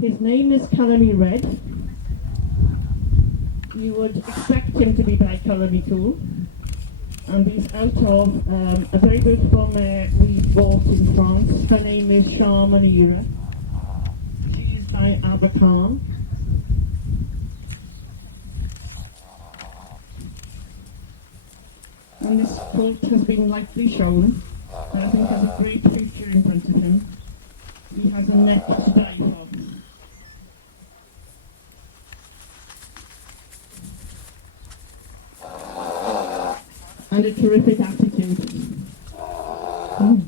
His name is Colomy Red. You would expect him to be by Colomy Cool. And he's out of a very beautiful mare we bought in France. Her name is Charmanira. She is by Bychan. And this colt has been lightly shown. And I think has a great future in front of him. He has a neck to die for. And a terrific attitude. Mm.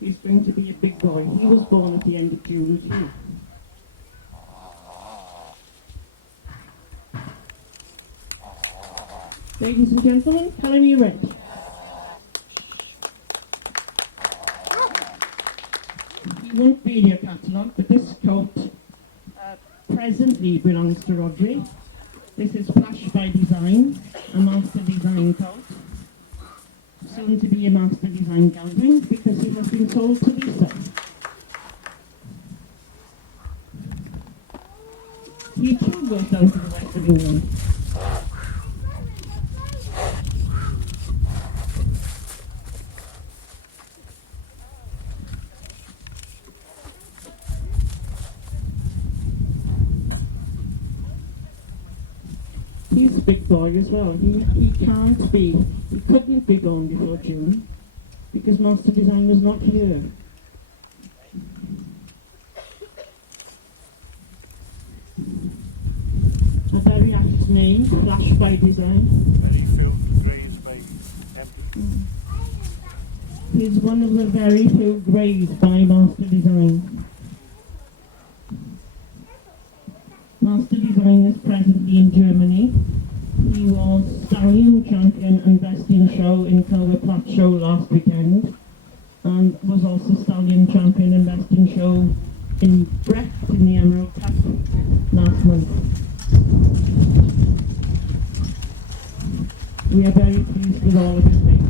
He's going to be a big boy. He was born at the end of June too. Ladies and gentlemen, Colomy Red. He won't be in your catalogue, but this coat presently belongs to Rodri. This is Flash by Design, a master design coat. Soon to be a master design gelding because he has been sold to Lisa. He too goes down to the west of England. He's a big boy as well. He couldn't be born before June because Master Design was not here. A very apt name, Flash by Design. Very few greys by empty. He's one of the very few greys by Master Design. Master Design is presently in Germany. He was Stallion Champion and Best in Show in Calverplat Show last weekend, and was also Stallion Champion and Best in Show in Brecht in the Emerald Cup last month. We are very pleased with all of his things.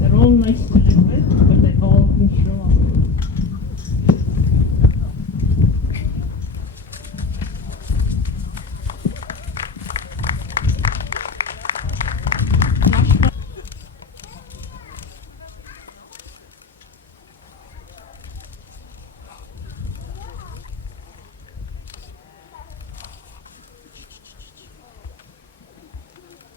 They're all nice to live with, but they all can show off.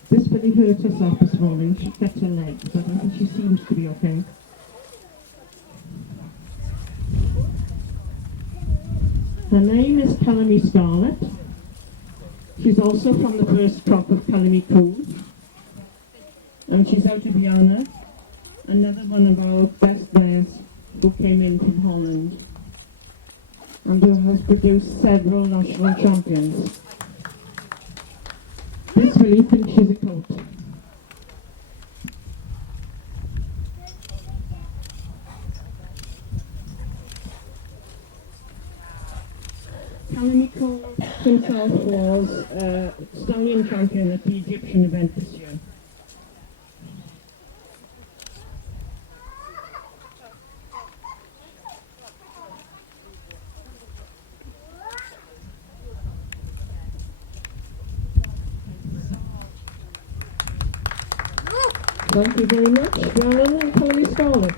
This filly hurt herself this morning. She cut her leg, but I think she seems to be okay. Her name is Colomy Scarlet. She's also from the first crop of Colomy Cool. And she's out of Vienna, another one of our best mares who came in from Holland and who has produced several national champions. This filly thinks she's a colt. Colomy Cool himself was stallion champion at the Egyptian event this year. Thank you very much, Brian and Colomy Scarlet.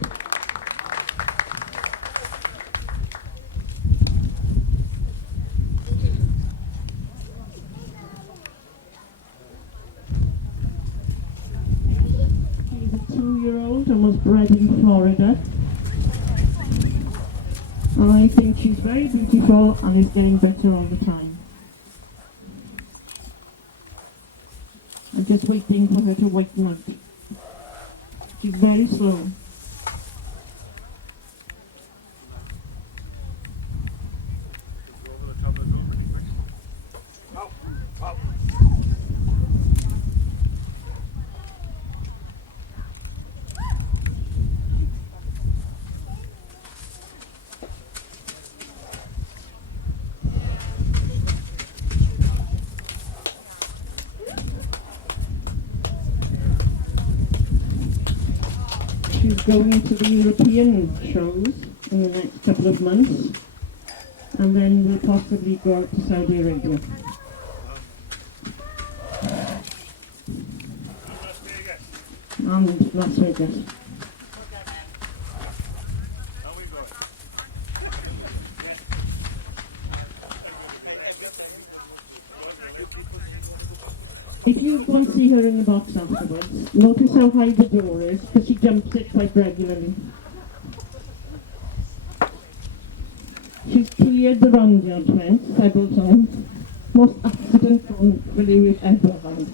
He's a 2-year-old and was bred in Florida. And I think she's very beautiful and is getting better all the time. I'm just waiting for her to waken up. She's very slow. she's going into the European shows in the next couple of months, and then we'll possibly go out to Saudi Arabia. And Las Vegas. If you go and see her in the box afterwards, notice how high the door is, because she jumps it quite regularly. She's cleared the roundyard fence several times. Most accident-prone filly we've ever had.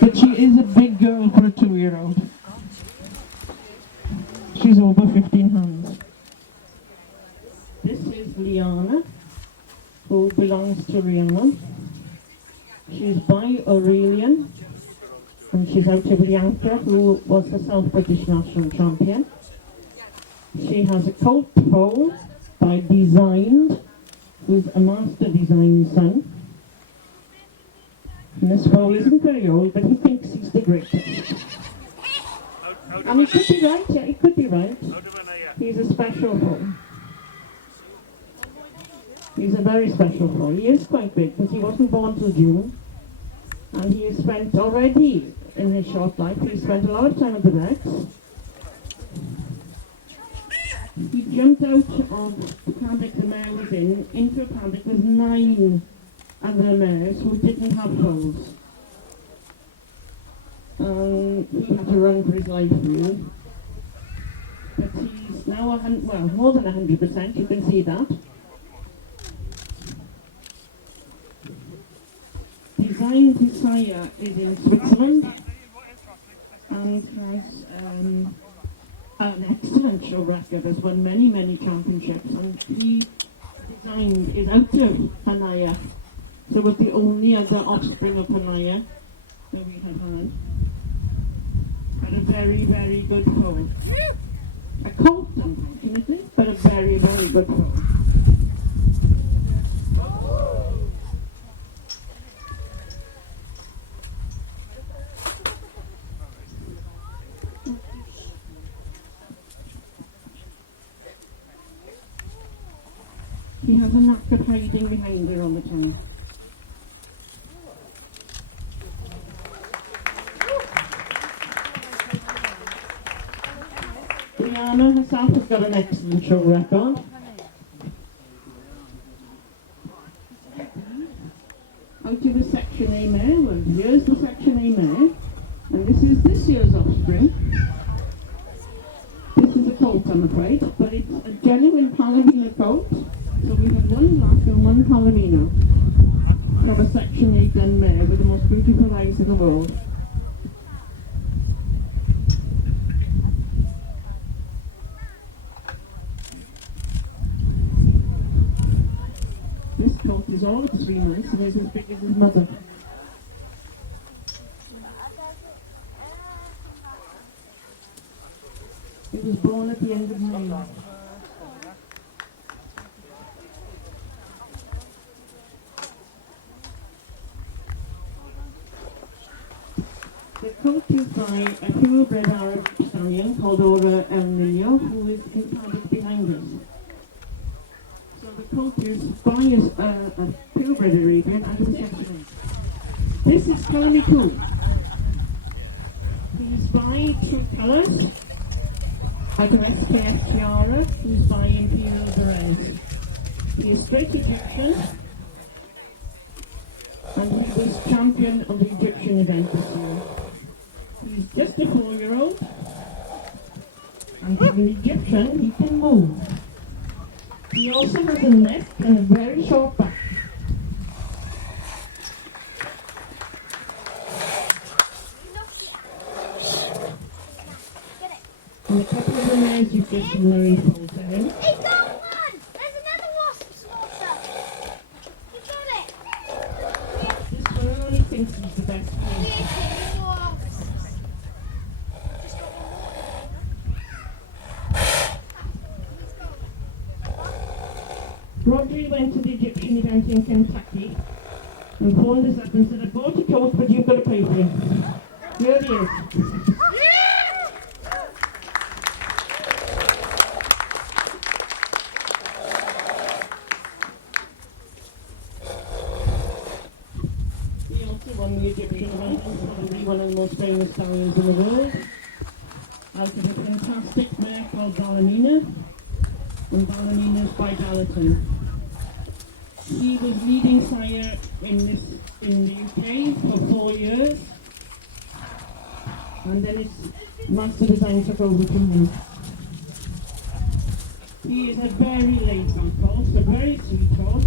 But she is a big girl for a 2-year-old. She's over 15 hands. This is Liana, who belongs to Rihanna. She's by Aurelian, and she's out of Bianca, who was herself British national champion. She has a colt foal by Designed, who's a master design son. And this foal isn't very old, but he thinks he's the greatest. And he could be right, yeah, he could be right. He's a special foal. He's a very special foal. He is quite big, because he wasn't born till June. And he has spent already, in his short life, he's spent a lot of time at the Rex. He jumped out of the paddock the mare was in, into a paddock with 9 other mares who didn't have foals. He had to run for his life, really. But he's now, more than 100%, you can see that. Designed his sire is in Switzerland and has an excellent show record, has won many, many championships, and he Designed is out of Hanaya. So it was the only other offspring of Hanaya that we have had. But a very, very good foal. A colt, unfortunately, but a very, very good foal. She has a knack of hiding behind her all the time. Rihanna herself has got an excellent show record. Out of the Section A mare, well, here's the Section A mare, and this is this year's offspring. This is a colt, I'm afraid, but it's a genuine Palomino colt. So we have one black and one Palomino from a Section 8 done mare with the most beautiful eyes in the world. This colt is all of 3 months and is as big as his mother. He was born at the end of May. The colt is by a purebred Arab stallion called Aura El Nino, who is in paddock behind us. So the colt is by a purebred Arabian out of the Section 8. This is Kalami Cool. He's by True Colours, out of SKF Tiara, who's by Imperial Berets. He is straight Egyptian, and he was champion of the Egyptian event this year. He's just a 4-year-old, and as an Egyptian, he can move. He also has a neck and a very short back. And a couple of the mares you've just seen are equal to him. He got one! There's another wasp slaughter! He got it! This one only thinks he's the best player. Rodri went to the Egyptian event in Kentucky and phoned us up and said, I bought a coat, but you've got to pay for it. Here he is. from the Egyptian Arabians, probably one of the most famous stallions in the world. Out of a fantastic mare called Ballerina, and Ballerina's by Gallatin. He was leading sire in the UK for 4 years, and then his master design took over from him. He is a very laid-back horse, a very sweet horse.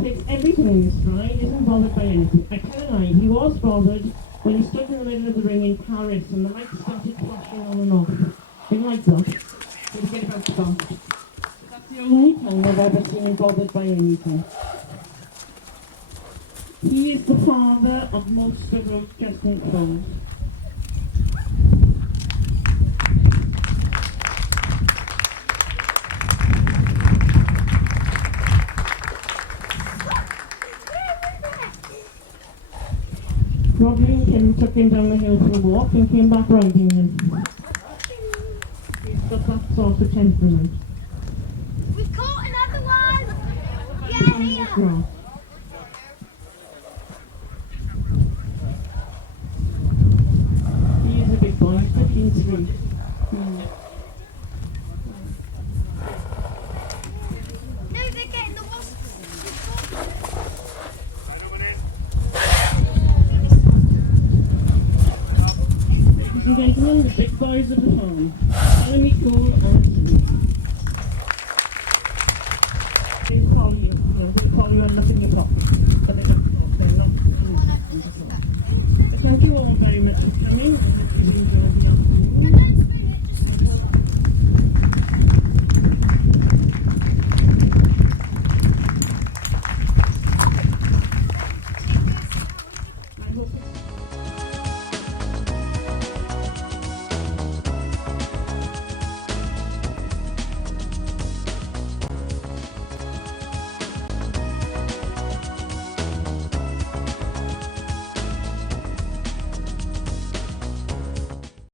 Takes everything in his stride, isn't bothered by anything. I can't lie, he was bothered when he stood in the middle of the ring in Paris and the lights started flashing on and off. Didn't like that. He was getting about to stop. That's the only time I've ever seen him bothered by anything. He is the father of most of those chestnut foals. Robbie and Kim took him down the hill for a walk and came back riding him. He's got that sort of temperament. We've caught another one. Yeah, here. Grass. He is a big boy, 15'3". No, they're getting the wasps. Ladies and gentlemen, the big boys of the farm. Telling me cool on sleep. They'll call you. They'll call you and look in your pocket. But they don't talk. They're not. But thank you all very much for coming. I hope you enjoyed the